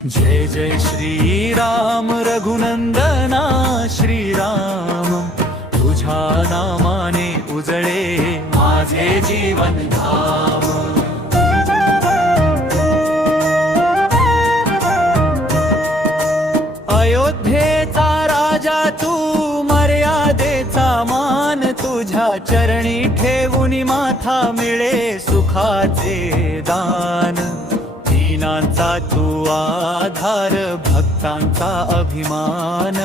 जय जय श्रीराम रघुनंदना श्रीराम, तुझ्या नामाने उजळे माझे जीवन धाम। अयोध्येचा राजा तू, मर्यादेचा मान तुझ्या चरणी ठेवून माथा मिळे सुखाचे दान। दीनांचा तू आधार, भक्तांचा अभिमान।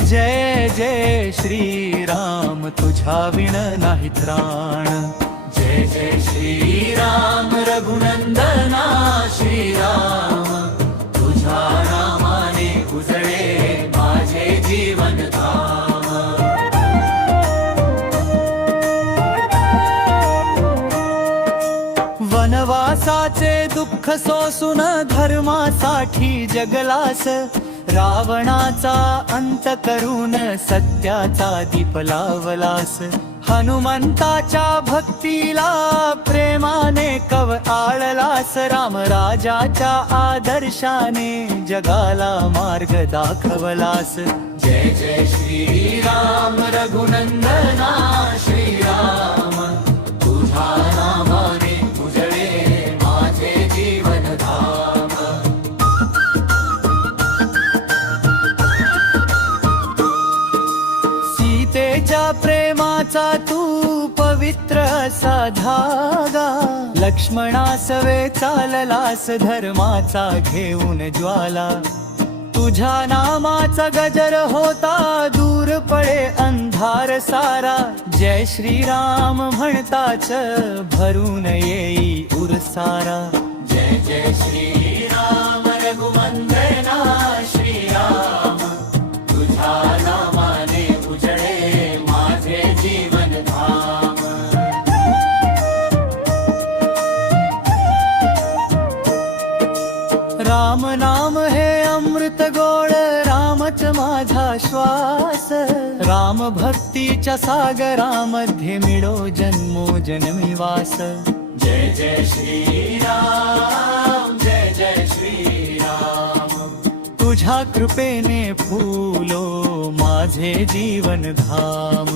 जय जय श्रीराम, तुझ्या विण नाही त्राण। जय जय श्रीराम रघुनंदना श्रीराम, तुझ्या नामाने उजळे माझे जीवन धाम। वनवासाचे दुःख सोसून धर्मासाठी जगलास, रावणाचा अंत करून सत्याचा दीप लावलास। हनुमंताच्या भक्तीला प्रेमाने कवटाळलास, रामराजाच्या आदर्शाने जगाला मार्ग दाखवलास। जय जय श्रीराम रघुनंदना श्रीराम, तुझ्या नामाने उजळे माझे जीवन धाम। सीतेच्या प्रेमाचा तू पवित्र असा धागा, लक्ष्मणासवे चाललास धर्माचा घेऊन ज्वाला। तुझ्या नामाचा गजर होता, दूर पळे अंधार सारा। जय श्रीराम म्हणताच भरून येई उरसारा। जय जय श्रीराम रघुवंदना श्रीराम, तुझ्या नामाने उजळे माझे जीवन धाम। राम नाम हे अमृत गोड, रामच माझा श्वास। राम भक्तीच्या सागरामध्ये मिळो जन्मोजन्मी वास। जय जय श्रीराम, जय जय श्रीराम, तुझ्या कृपेने फुलो माझे जीवन धाम।